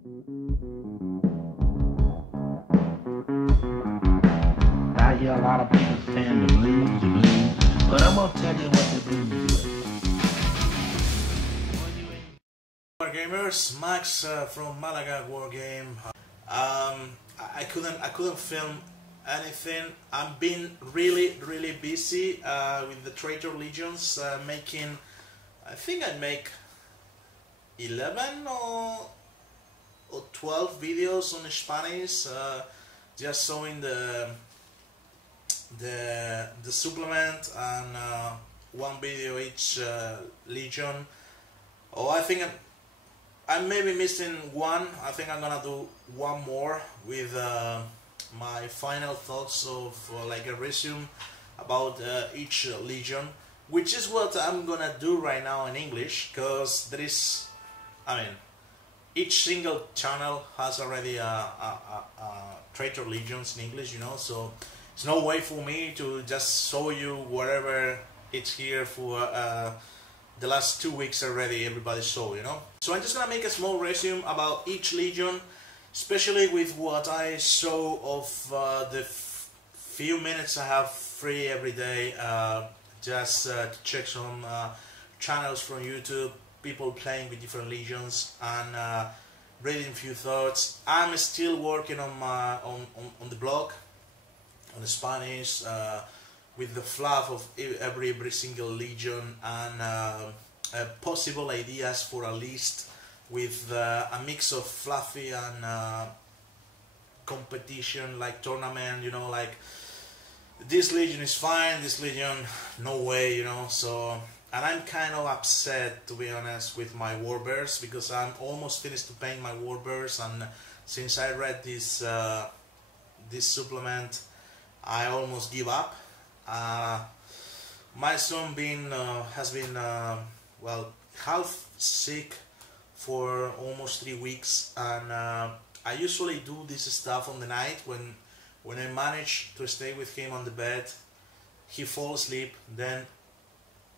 I hear a lot of people saying the blues, but I'm gonna tell you what the blues is. Wargamers, Max from Malaga Wargame. I couldn't film anything. I've been really busy with the Traitor Legions, making. I think I make 11 or 12 videos on Spanish, just showing the supplement and one video each legion. Oh, I think I'm maybe missing one. I think I'm gonna do one more with my final thoughts of like a resume about each legion, which is what I'm gonna do right now in English, because there is, I mean, each single channel has already a Traitor Legions in English, you know, so there's no way for me to just show you wherever it's here for the last 2 weeks already everybody saw, you know. So I'm just gonna make a small resume about each legion, especially with what I show of the few minutes I have free every day, just to check some channels from YouTube, people playing with different legions, and reading a few thoughts. I'm still working on my on the blog, on the Spanish, with the fluff of every single legion, and possible ideas for a list with a mix of fluffy and competition, like tournament, you know, like this legion is fine, this legion no way, you know. So, and I'm kind of upset, to be honest, with my Warbears, because I'm almost finished to paint my Warbears, and since I read this this supplement, I almost give up. My son has been well, half sick for almost 3 weeks, and I usually do this stuff on the night when I manage to stay with him on the bed. He falls asleep, then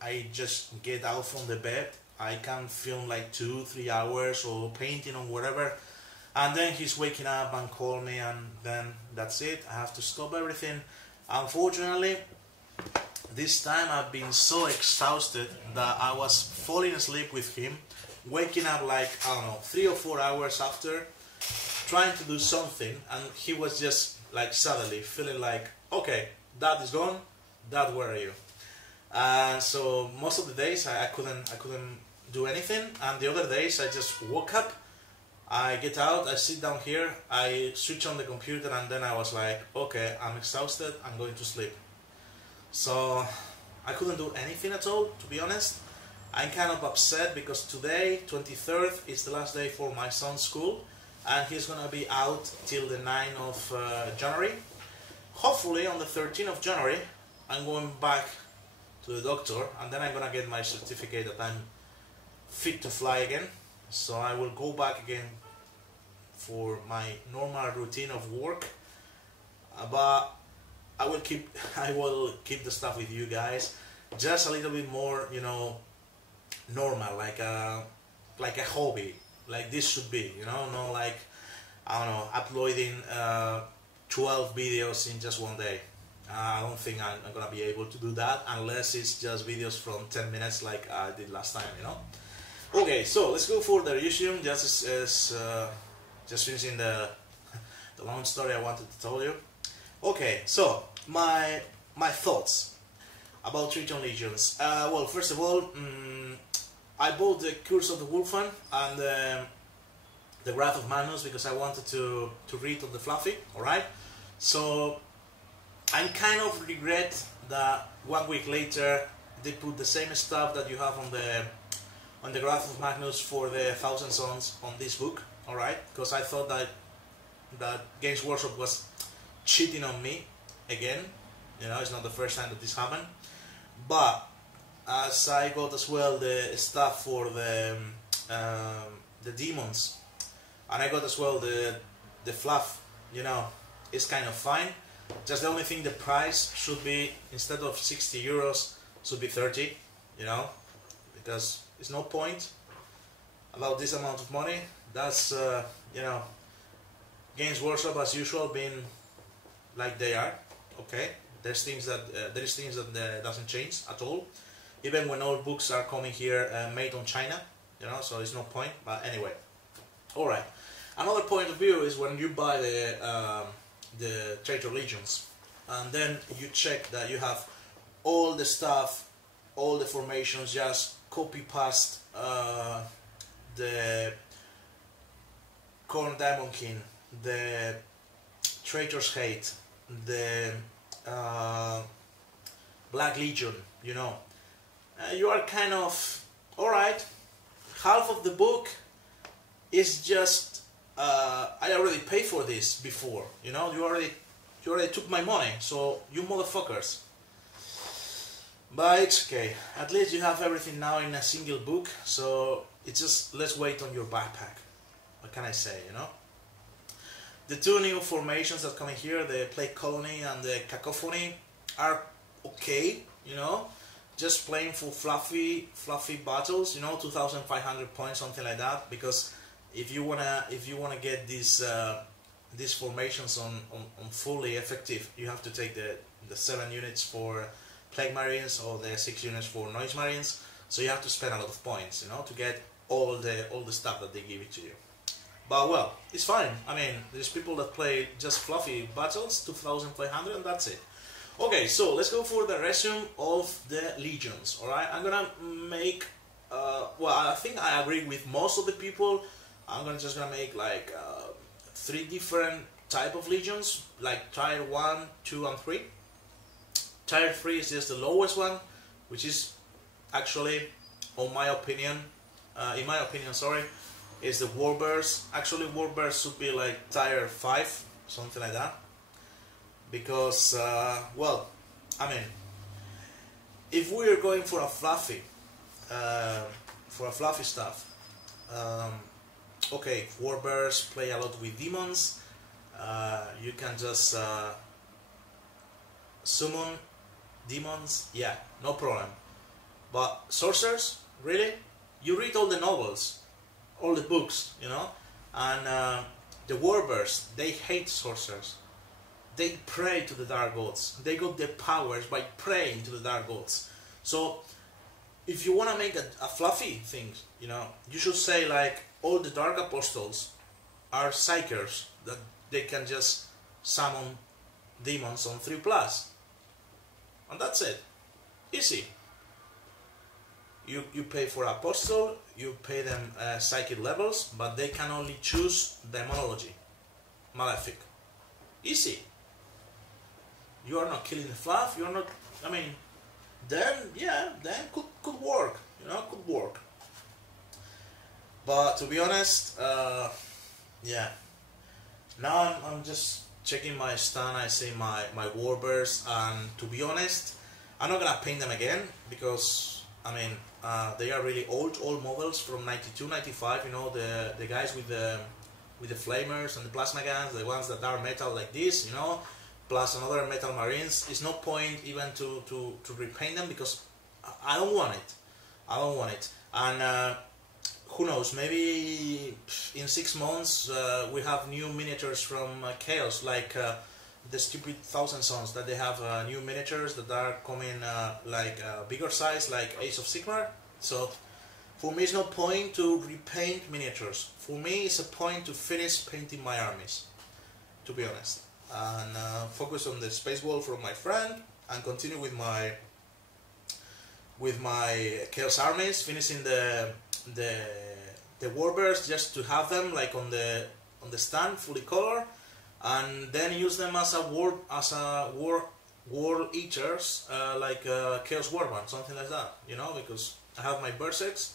I just get out from the bed. I can film like 2-3 hours or painting or whatever, and then he's waking up and call me, and then that's it. I have to stop everything. Unfortunately, this time I've been so exhausted that I was falling asleep with him, waking up like, I don't know, 3 or 4 hours after, trying to do something, and he was just like suddenly feeling like, okay, Dad is gone, Dad, where are you? So most of the days I couldn't do anything, and the other days I just woke up, I get out, I sit down here, I switch on the computer, and then I was like, okay, I'm exhausted, I'm going to sleep. So I couldn't do anything at all, to be honest. I'm kind of upset because today, 23rd, is the last day for my son's school, and he's gonna be out till the 9th of January. Hopefully on the 13th of January I'm going back to the doctor, and then I'm gonna get my certificate that I'm fit to fly again. So I will go back again for my normal routine of work, but I will keep the stuff with you guys, just a little bit more, you know, normal, like a hobby, like this should be, you know, not like, I don't know, uploading 12 videos in just one day. I don't think I'm gonna be able to do that unless it's just videos from 10 minutes like I did last time, you know. Okay, so let's go for the resume, just finishing the long story I wanted to tell you. Okay, so my thoughts about Traitor Legions. Well, first of all, I bought the Curse of the Wolfman and the Wrath of Magnus because I wanted to read on the fluffy. Alright, so I kind of regret that 1 week later they put the same stuff that you have on the Wrath of Magnus for the 1000 Sons on this book. Alright, because I thought that Games Workshop was cheating on me again. You know, it's not the first time that this happened. But as I got as well the stuff for the demons, and I got as well the fluff, you know, it's kind of fine. Just the only thing, the price should be, instead of 60 euros, should be 30, you know, because there's no point about this amount of money that's you know, Games Workshop as usual being like they are. Okay, there's things that doesn't change at all, even when all books are coming here made on China, you know, so there's no point. But anyway, all right. Another point of view is when you buy the Traitor Legions, and then you check that you have all the stuff, all the formations, just copy paste the Corn Diamond King, the Traitor's Hate, the Black Legion, you know, you are kind of, alright, half of the book is just, I already paid for this before, you know, you already took my money, so you motherfuckers. But it's okay, at least you have everything now in a single book, so it's just less weight on your backpack. What can I say, you know? The two new formations that come in here, the Plague Colony and the Cacophony, are okay, you know, just playing for fluffy battles, you know, 2,500 points, something like that. Because if you wanna get these formations on fully effective, you have to take the 7 units for Plague Marines or the 6 units for Noise Marines. So you have to spend a lot of points, you know, to get all the stuff that they give it to you. But well, it's fine. I mean, there's people that play just fluffy battles, 2,500, and that's it. Okay, so let's go for the resume of the Legions. Alright, I'm gonna make, well, I think I agree with most of the people. I'm just gonna make like 3 different type of Legions, like Tier 1, 2, and 3. Tier 3 is just the lowest one, which is actually, in my opinion, sorry, is the Warbears. Actually, Warbears should be like Tier 5, something like that. Because, well, I mean, if we're going for a fluffy stuff, okay, Warbears play a lot with demons. You can just summon demons, yeah, no problem. But sorcerers, really? You read all the novels, all the books, you know, and the Warbears, they hate sorcerers. They pray to the Dark Gods. They got their powers by praying to the Dark Gods. So, if you want to make a fluffy thing, you know, you should say like all the Dark Apostles are psychers, that they can just summon demons on 3+. And that's it. Easy. You pay for Apostle, you pay them psychic levels, but they can only choose Demonology. Malefic. Easy. You are not killing the fluff, you're not, I mean, then, yeah, then could work, you know, could work. But to be honest, yeah, now I'm just checking my stand, I see my Warbears, and to be honest, I'm not gonna paint them again, because, I mean, they are really old models from 92, 95, you know, the guys with the flamers and the plasma guns, the ones that are metal like this, you know, plus another metal marines. It's no point even to repaint them, because I don't want it. I don't want it. And who knows, maybe in 6 months we have new miniatures from Chaos, like the stupid Thousand Sons, that they have new miniatures that are coming like bigger size, like Age of Sigmar. So for me it's no point to repaint miniatures. For me it's a point to finish painting my armies, to be honest, and focus on the space wall from my friend, and continue with my Chaos armies, finishing the Warbears, just to have them like on the stand, fully colored, and then use them as a war eaters, like Chaos Warband, something like that, you know, because I have my Berserkers,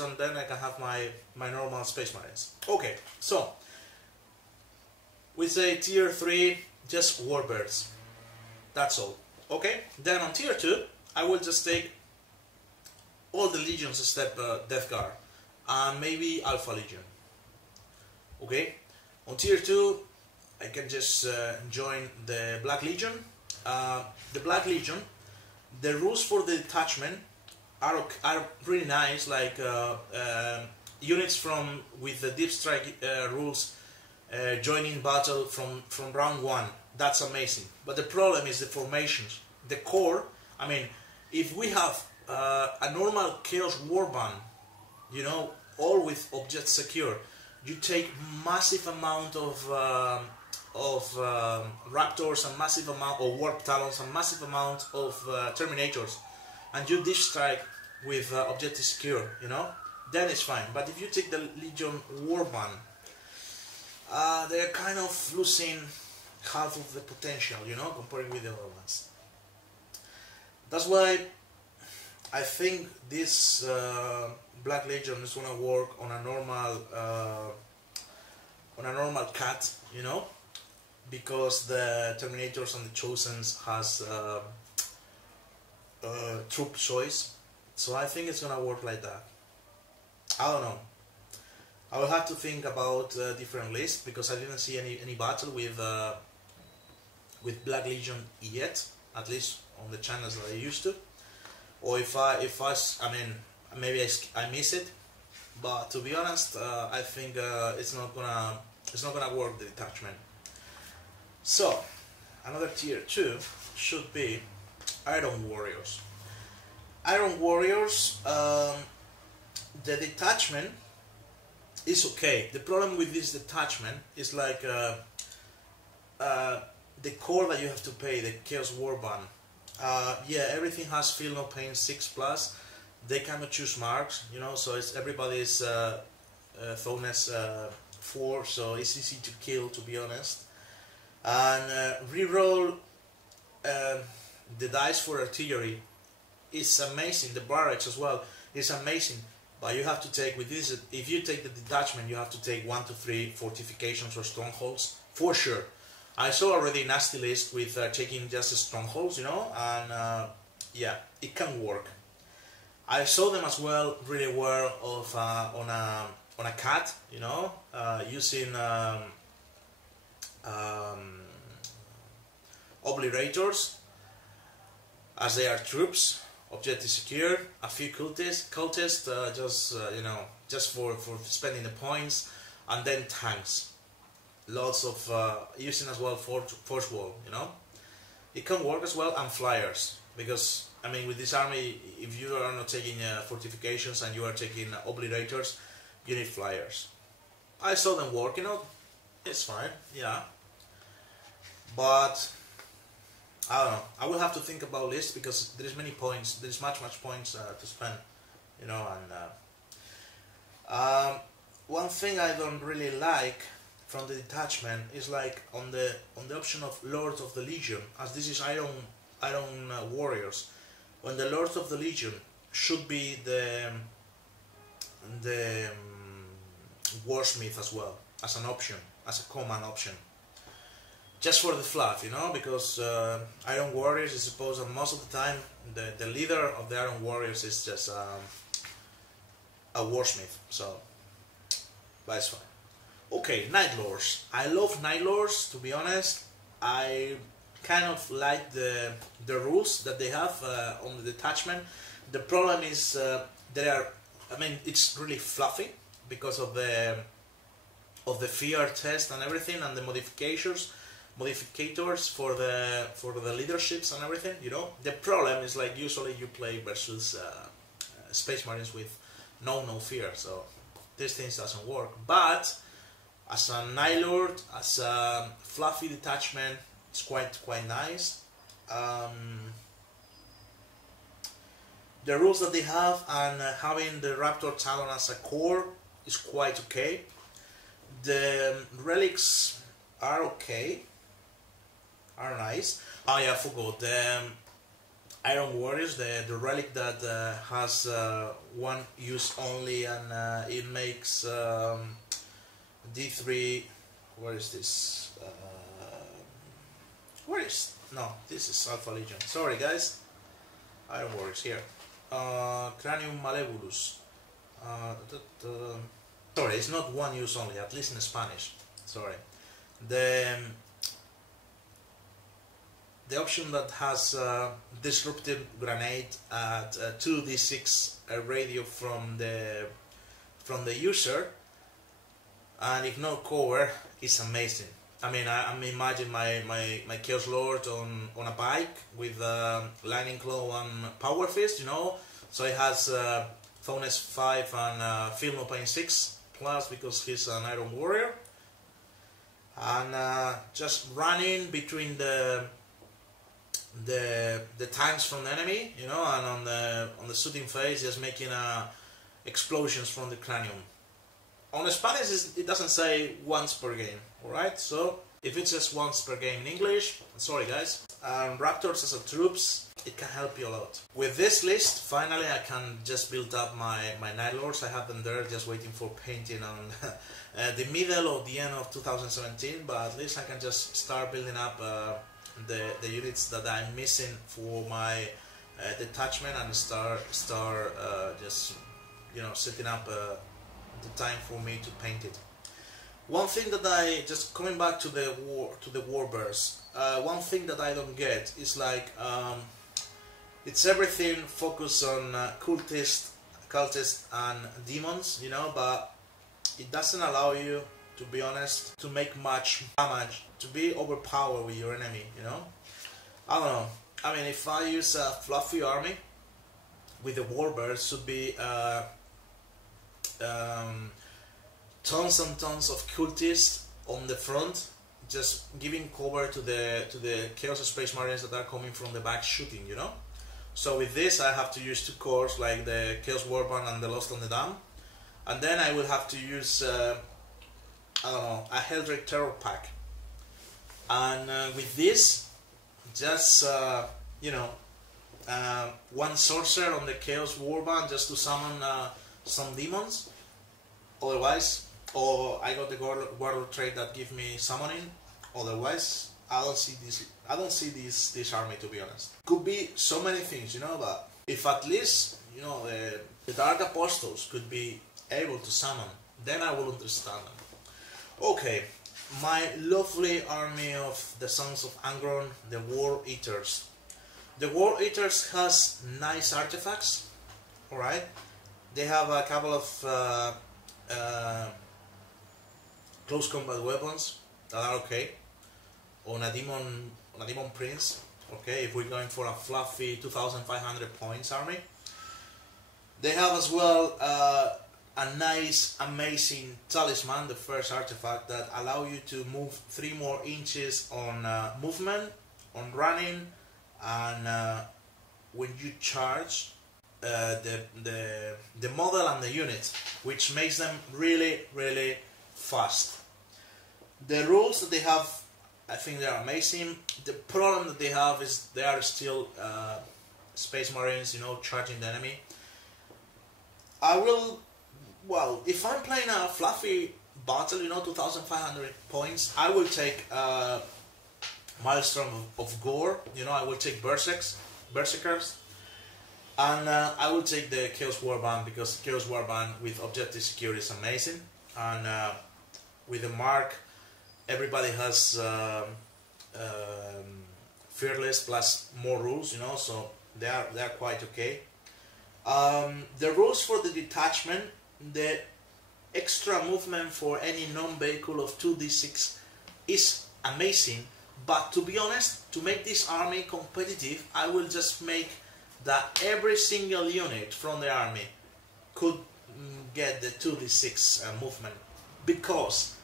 and then I can have my normal Space Marines. Okay, so we say Tier 3, just Warbears. That's all. Okay, then on Tier 2, I will just take all the Legions except Death Guard, and maybe Alpha Legion. Okay, on Tier 2, I can just join the Black Legion. The Black Legion, the rules for the detachment are really nice, like units from with the deep strike rules joining battle from round 1. That's amazing. But the problem is the formations. The core, I mean, if we have a normal Chaos Warband, you know, all with objects secure, you take massive amount of Raptors and massive amount of Warp Talons and massive amount of Terminators, and you deep strike with objective secure, you know, then it's fine. But if you take the Legion Warband, they're kind of losing half of the potential, you know, comparing with the other ones. That's why I think this Black Legion is gonna work on a normal cat, you know, because the Terminators and the Chosens has troop choice, so I think it's gonna work like that. I don't know. I will have to think about different lists because I didn't see any battle with Black Legion yet, at least on the channels that I used to. Or if I mean, maybe I miss it, but to be honest, I think it's not gonna work, the detachment. So another tier 2 should be Iron Warriors. Iron Warriors, the detachment is okay. The problem with this detachment is like the core that you have to pay, the Chaos Warband. Yeah, everything has Feel No Pain 6+. They cannot choose marks, you know, so it's everybody's Thoughtness 4, so it's easy to kill, to be honest. And reroll the dice for artillery is amazing. The barracks as well is amazing, but you have to take with this. If you take the detachment, you have to take 1 to 3 fortifications or strongholds for sure. I saw already nasty list with taking just strongholds, you know, and yeah, it can work. I saw them as well really well of on a cat, you know, using obliterators as they are troops, objective secure, a few cultists just you know, just for spending the points, and then tanks. Lots of using as well force wall, you know, it can work as well, and flyers, because I mean with this army, if you are not taking fortifications and you are taking obliterators, you need flyers. I saw them working out, it's fine, yeah, but I don't know. I will have to think about this because there is many points. There is much points to spend, you know. And one thing I don't really like from the detachment is like on the option of Lords of the Legion, as this is Iron Warriors. When the Lords of the Legion should be the Warsmith as well, as an option, as a command option. Just for the fluff, you know, because Iron Warriors is supposed that most of the time the leader of the Iron Warriors is just a Warsmith, so that's fine. Okay, Night Lords. I love Night Lords, to be honest. I kind of like the rules that they have on the detachment. The problem is they are, I mean, it's really fluffy because of the fear test and everything, and the modificators for the leaderships and everything, you know. The problem is like usually you play versus Space Marines with no fear, so this thing doesn't work. But as a Night Lord, as a fluffy detachment, it's quite nice. The rules that they have and having the Raptor Talon as a core is quite okay. The relics are okay. Are nice. Oh yeah, I forgot the Iron Warriors, the relic that has one use only, and it makes D3. Where is this? Where is? No, this is Alpha Legion. Sorry guys. Iron Warriors here. Cranium Malevulus. Sorry, it's not one use only, at least in Spanish. Sorry. The option that has Disruptive Grenade at 2d6 radio from from the user and ignore cover is amazing. I mean, I'm imagining my Chaos Lord on a bike with Lightning Claw and Power Fist, you know, so he has Thonus 5 and Feel No Pain 6 plus because he's an Iron Warrior, and just running between the tanks from the enemy, you know, and on the shooting phase, just making explosions from the cranium. On Spanish, it doesn't say once per game, alright? So, if it's just once per game in English, sorry guys. Raptors as a troops, it can help you a lot. With this list, finally I can just build up my Night Lords. I have them there just waiting for painting on the middle or the end of 2017, but at least I can just start building up the units that I'm missing for my detachment and start just, you know, setting up the time for me to paint it. One thing that I just coming back to the Warbears, one thing that I don't get is like it's everything focused on cultists and demons, you know, but it doesn't allow you, to be honest, to make much damage, to be overpowered with your enemy, you know. I don't know. I mean, if I use a fluffy army with the Warbears, should be tons and tons of cultists on the front, just giving cover to the Chaos Space Marines that are coming from the back shooting, you know. So with this I have to use two cores like the Chaos Warband and the Lost on the Dam, and then I will have to use I don't know, a Helldrake Terror pack, and with this just you know, one sorcerer on the Chaos Warband just to summon some demons. Otherwise, or I got the Warlord trait that give me summoning. Otherwise, I don't see this army, to be honest. Could be so many things, you know, but if at least, you know, the Dark Apostles could be able to summon, then I will understand them. Okay, my lovely army of the Sons of Angron, the War Eaters. The War Eaters has nice artifacts, alright? They have a couple of close combat weapons that are okay. On a demon prince, okay, if we're going for a fluffy 2,500 points army. They have as well a nice, amazing talisman, the first artifact that allow you to move 3 more inches on movement, on running, and when you charge the model and the unit, which makes them really, really fast. The rules that they have, I think they are amazing. The problem that they have is they are still Space Marines, you know, charging the enemy. I will, well, if I'm playing a fluffy battle, you know, 2,500 points, I will take Maelstrom of Gore, you know, I will take Berserkers, and I will take the Chaos Warband, because Chaos Warband with Objective Security is amazing, and with the Mark, everybody has Fearless plus more rules, you know, so they are quite okay. The rules for the detachment, the extra movement for any non-vehicle of 2d6 is amazing, but to be honest, to make this army competitive, I will just make that every single unit from the army could get the 2d6 movement, because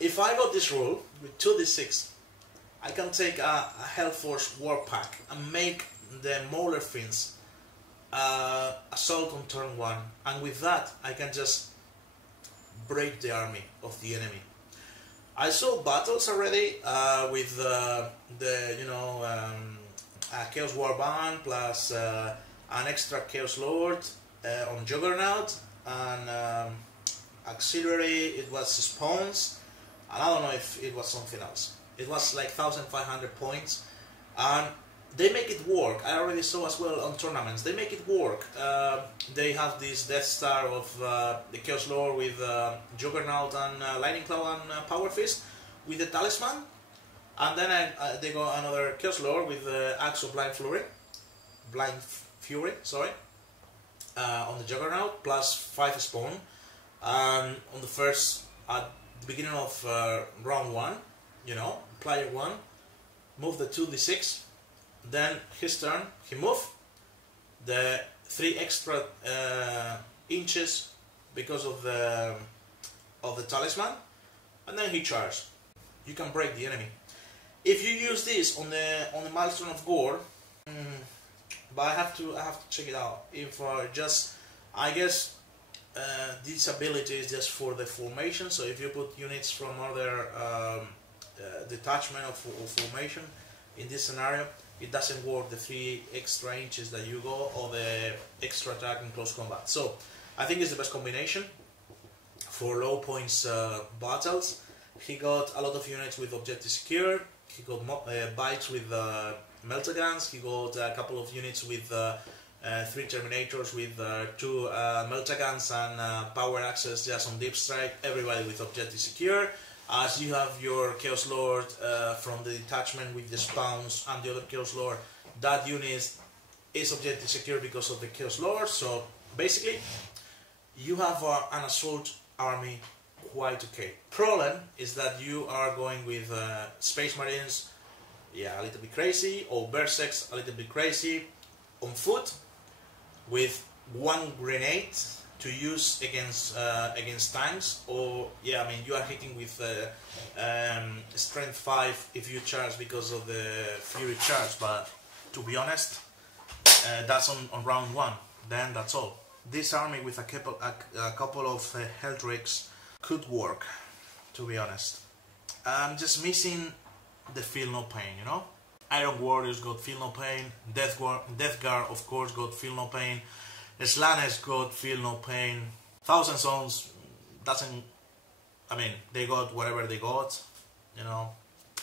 if I got this rule with 2d6, I can take a Hellforce War Pack and make the Mauler Fiends assault on turn 1, and with that I can just break the army of the enemy. I saw battles already with the you know, Chaos Warband plus an extra Chaos Lord on Juggernaut, and auxiliary, it was spawns, and I don't know if it was something else. It was like 1,500 points, and they make it work. I already saw as well on tournaments. They make it work. They have this Death Star of the Chaos Lord with Juggernaut and Lightning Claw and Power Fist with the Talisman, and then they got another Chaos Lord with Axe of Blind Fury, sorry, on the Juggernaut plus 5 spawn. On the first, at the beginning of round 1, you know, player 1 move the 2d6, then his turn, he move the 3 extra inches because of the talisman, and then he charges. You can break the enemy. If you use this on the milestone of gore, but I have to check it out. If just, I guess this ability is just for the formation. So if you put units from other detachment of formation in this scenario, it doesn't work the 3 extra inches that you go or the extra attack in close combat. So I think it's the best combination for low points battles. He got a lot of units with objective secure. He got bites with meltaguns. He got a couple of units with 3 Terminators with 2 meltaguns and power access just on deep strike. Everybody with objective secure. As you have your Chaos Lord from the detachment with the spawns and the other Chaos Lord, that unit is objective secure because of the Chaos Lord. So basically, you have an assault army quite okay. Problem is that you are going with Space Marines, yeah, a little bit crazy, or Berserks, a little bit crazy, on foot, with 1 grenade to use against tanks, or yeah, I mean you are hitting with strength 5 if you charge because of the fury charge, but to be honest, that's on round 1. Then that's all. This army with a couple of Heldricks could work, to be honest. I'm just missing the Feel No Pain, you know? Iron Warriors got Feel No Pain, Death Guard of course got Feel No Pain, Slanners got Feel No Pain, Thousand Sons doesn't, I mean, they got whatever they got, you know?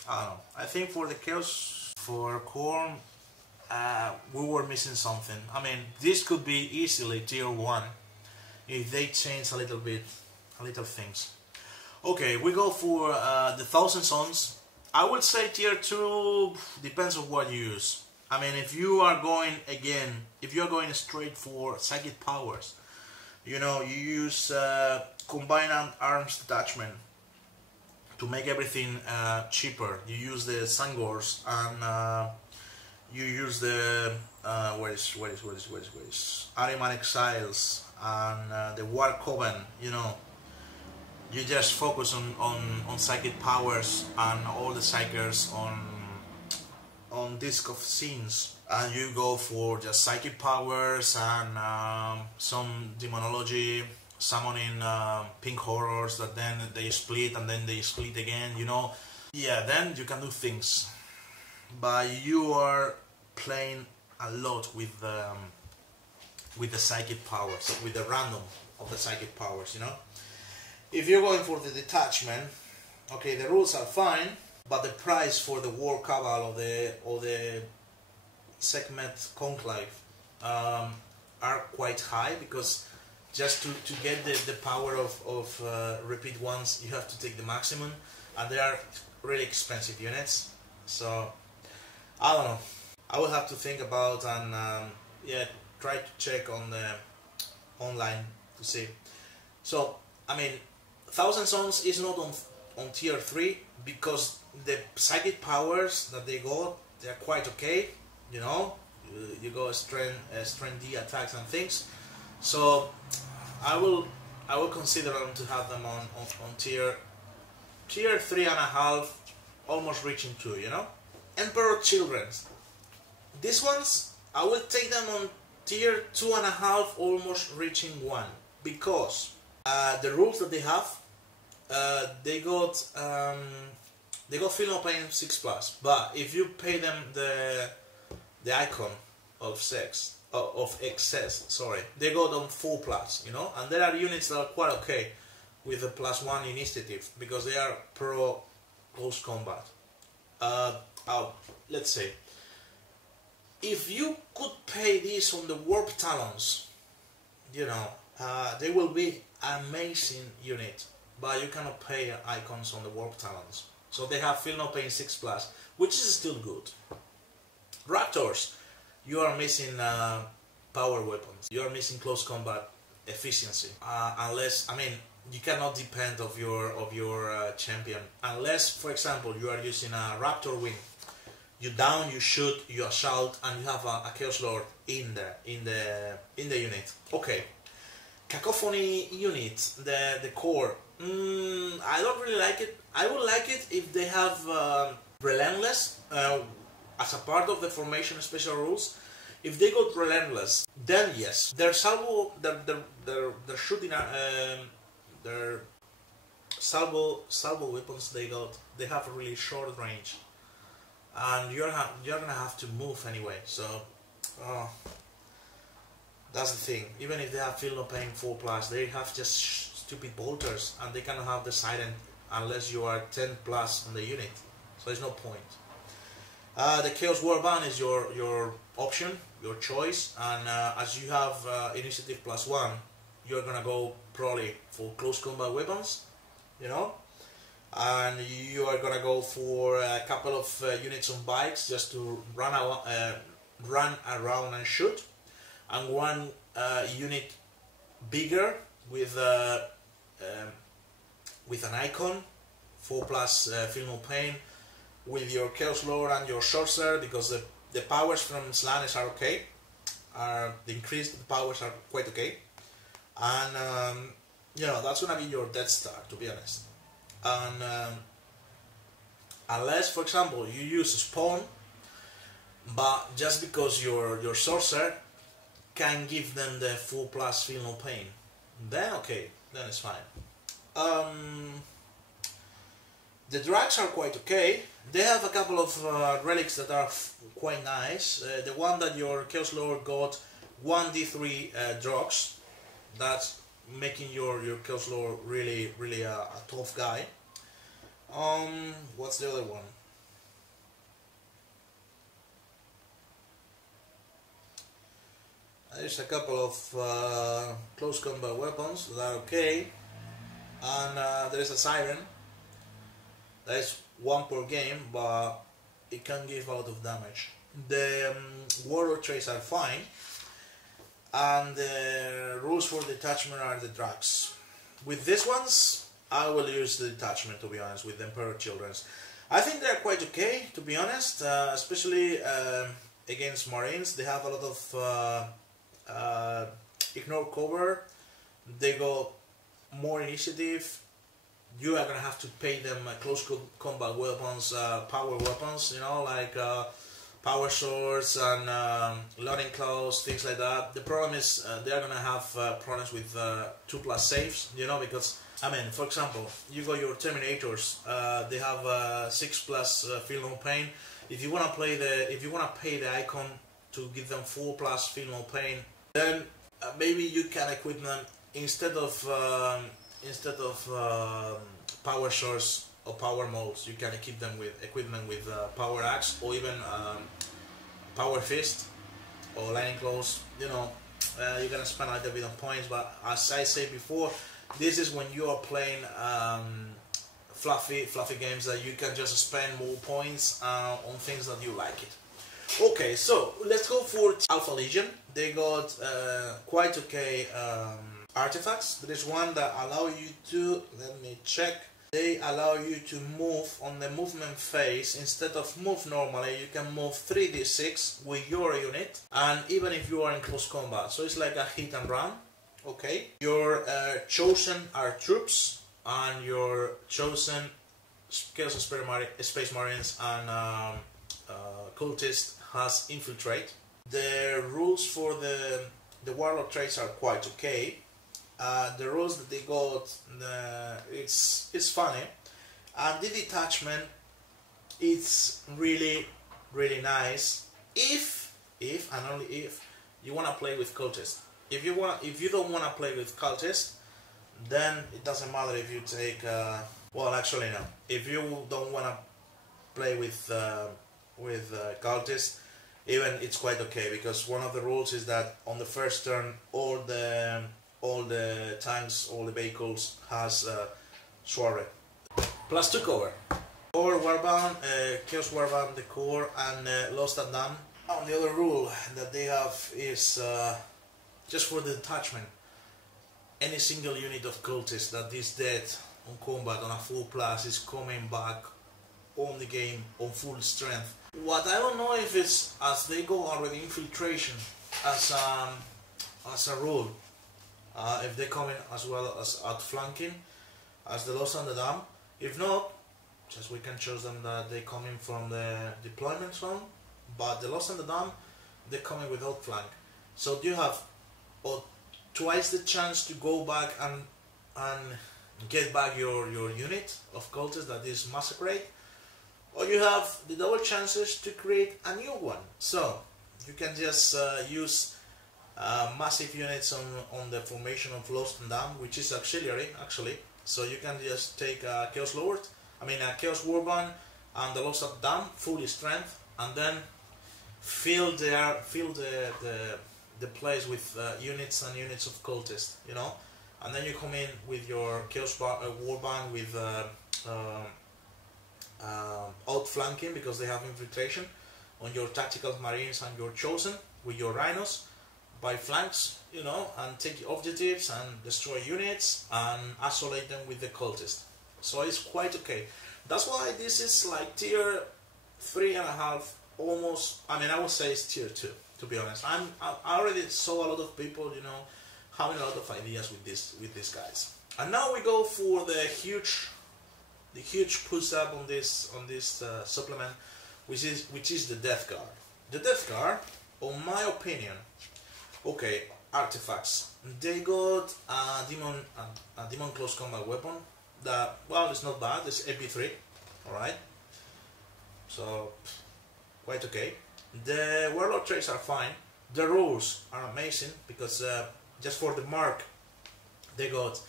I don't know. I think for the Chaos, for Khorne, we were missing something. I mean, this could be easily tier 1 if they change a little bit, little things. Okay, we go for the Thousand Sons. I would say tier 2 depends on what you use. I mean, if you are going straight for psychic powers, you know, you use combined arms detachment to make everything cheaper. You use the Sangors and you use the Ariman Exiles and the War Coven, you know. You just focus on psychic powers and all the psychers on Disc of Scenes, and you go for just psychic powers and some demonology, summoning pink horrors that then they split and then they split again, you know. Yeah, then you can do things, but you are playing a lot with the psychic powers, with the random of the psychic powers, you know. If you're going for the detachment, okay, the rules are fine, but the price for the War Cabal or the segment Conclave are quite high, because just to get the power of repeat ones, you have to take the maximum, and they are really expensive units. So I don't know. I will have to think about and yeah, try to check on the online to see. So I mean, Thousand Sons is not on tier 3 because the psychic powers that they got, they are quite okay, you know. You go strength D attacks and things. So I will consider them to have them on tier 3.5, almost reaching 2, you know. Emperor Children. These ones I will take them on tier 2.5, almost reaching 1, because the rules that they have, they got Feel No Pain 6+, but if you pay them the icon of excess, sorry, they got on 4+, you know, and there are units that are quite okay with the +1 initiative because they are pro close combat. Let's say, if you could pay this on the Warp Talons, you know, they will be amazing unit, but you cannot pay icons on the Warp Talons. So they have Feel No Pain 6+, which is still good. Raptors, you are missing power weapons. You are missing close combat efficiency. Unless, I mean, you cannot depend of your champion unless, for example, you are using a Raptor wing. You down, you shoot, you assault, and you have a Chaos Lord in the unit. Okay, Cacophony unit, the core. I don't really like it. I would like it if they have Relentless as a part of the formation special rules. If they got Relentless, then yes. Their salvo, their shooting, their salvo weapons they have a really short range, and you're gonna have to move anyway. So that's the thing. Even if they have Feel No Pain 4+, they have just stupid bolters, and they cannot have the Siren unless you are 10+ on the unit. So there's no point. The Chaos Warband is your option, your choice, and as you have initiative +1, you're gonna go probably for close combat weapons, you know, and you are gonna go for a couple of units on bikes just to run around and shoot, and one unit bigger with an icon 4+ Feel No Pain, with your Chaos Lord and your Sorcerer, because the powers from Slanesh are okay. The increased powers are quite okay, and you know, that's gonna be your Death Star, to be honest. And unless, for example, you use Spawn, but just because your Sorcerer can give them the 4+ Feel No Pain, then okay, then it's fine. The Drags are quite okay. They have a couple of relics that are quite nice. The one that your Chaos Lord got 1d3 drops. That's making your Chaos Lord really a tough guy. What's the other one? There's a couple of close combat weapons that are okay, and there is a Siren. That is one per game, but it can give a lot of damage. The Warlord traits are fine, and the rules for detachment are the Drags. With these ones, I will use the detachment, to be honest, with the Emperor Children's. I think they're quite okay, to be honest, especially against Marines. They have a lot of ignore cover, they go more initiative. You are gonna have to pay them close combat weapons, power weapons, you know, like power swords and loading claws, things like that. The problem is they are gonna have problems with 2+ saves, you know, because I mean, for example, you got your Terminators. They have 6+ Feel No Pain. If you wanna pay the icon to give them 4+ Feel No Pain, then maybe you can equip them instead of power swords or power modes. You can equip them with power axe, or even power fist or lightning claws. You know, you're gonna spend a little bit of points, but as I said before, this is when you are playing fluffy games that you can just spend more points on things that you like it. Okay, so let's go for Alpha Legion. They got quite okay artifacts. There is one that allow you to, let me check, they allow you to move on the movement phase. Instead of move normally, you can move 3d6 with your unit, and even if you are in close combat, so it's like a hit and run. Okay, your chosen are troops, and your chosen Chaos Space Marines and cultist has infiltrate. The rules for the Warlord traits are quite okay. The rules that they got, it's funny, and the detachment, it's really nice if and only if you wanna play with cultists. If you don't wanna play with cultists, then it doesn't matter if you take. Well, actually no. If you don't wanna play with cultists, even it's quite okay, because one of the rules is that on the first turn all the tanks, all the vehicles has Soiree. +2 cover. Core Warband, Chaos Warband, the core, and Lost at Dawn. And the other rule that they have is just for the detachment. any single unit of cultists that is dead on combat on a full plus is coming back on the game on full strength. What I don't know if it's as they go already infiltration as a rule, if they come in as well as outflanking as the Lost and the Dam. If not, just we can choose them that they come in from the deployment zone, but the Lost and the Dam, they come in with outflank. So you have twice the chance to go back and get back your unit of cultists that is massacred, or you have the double chances to create a new one. So you can just use massive units on the formation of Lost and Dam, which is auxiliary actually. So you can just take a Chaos Lord, a Chaos Warband and the Lost and Dam fully strength, and then fill the place with units and units of cultists, you know, and then you come in with your Chaos Warband with outflanking because they have infiltration on your tactical marines and your chosen with your rhinos by flanks, you know, and take objectives and destroy units and isolate them with the cultists. So it's quite okay. That's why this is like tier 3.5, almost. I would say it's tier 2, to be honest. I already saw a lot of people, you know, having a lot of ideas with these guys. And now we go for the huge push up on this supplement, which is the Death Guard. The Death Guard, on my opinion, okay, artifacts. They got a demon close combat weapon that, well, it's not bad. It's AP3, all right. So quite okay. The warlord traits are fine. The rules are amazing because just for the mark, they got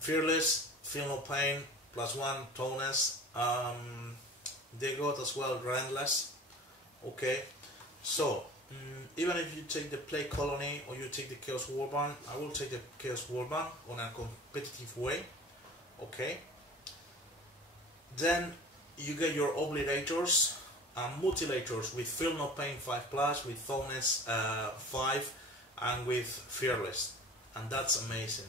fearless, feel no pain, +1 toughness. They got as well relentless. Okay, so even if you take the play colony or you take the Chaos Warband, I will take the Chaos Warband on a competitive way. Okay, then you get your obligators and mutilators with feel no pain 5+, with toughness 5, and with fearless, and that's amazing.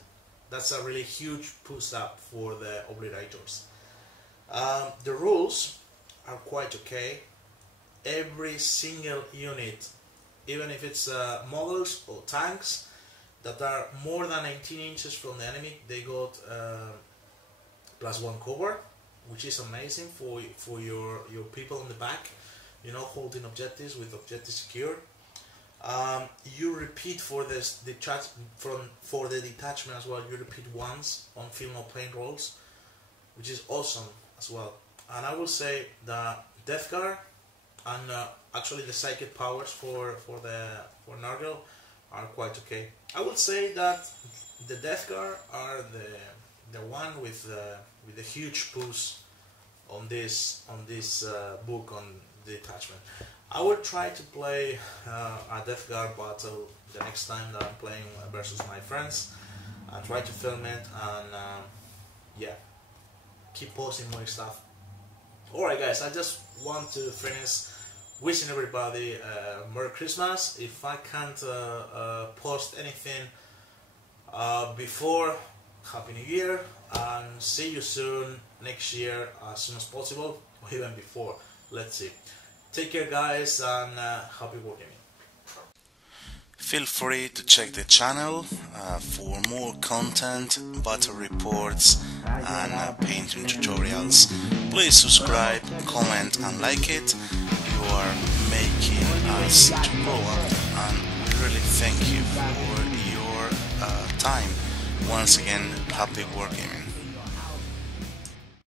That's a really huge push up for the obligators. The rules are quite okay. Every single unit, even if it's models or tanks that are more than 18 inches from the enemy, they got +1 cover, which is amazing for your people in the back, you know, holding objectives with objectives secure. You repeat for this for the detachment as well. You repeat once on feel no pain rolls, which is awesome as well. And I will say the Death Guard and actually the psychic powers for Nargil are quite okay. I would say that the Death Guard are the one with the huge push on this book on the detachment. I will try to play a Death Guard battle the next time that I'm playing versus my friends, and try to film it and yeah, keep posting more stuff. Alright guys, I just want to finish wishing everybody Merry Christmas. If I can't post anything before, Happy New Year, and see you soon next year as soon as possible, or even before. Let's see. Take care guys, and happy wargaming. Feel free to check the channel for more content, battle reports and painting tutorials. Please subscribe, comment and like it. You are making us to grow up, and we really thank you for your time. Once again, happy wargaming.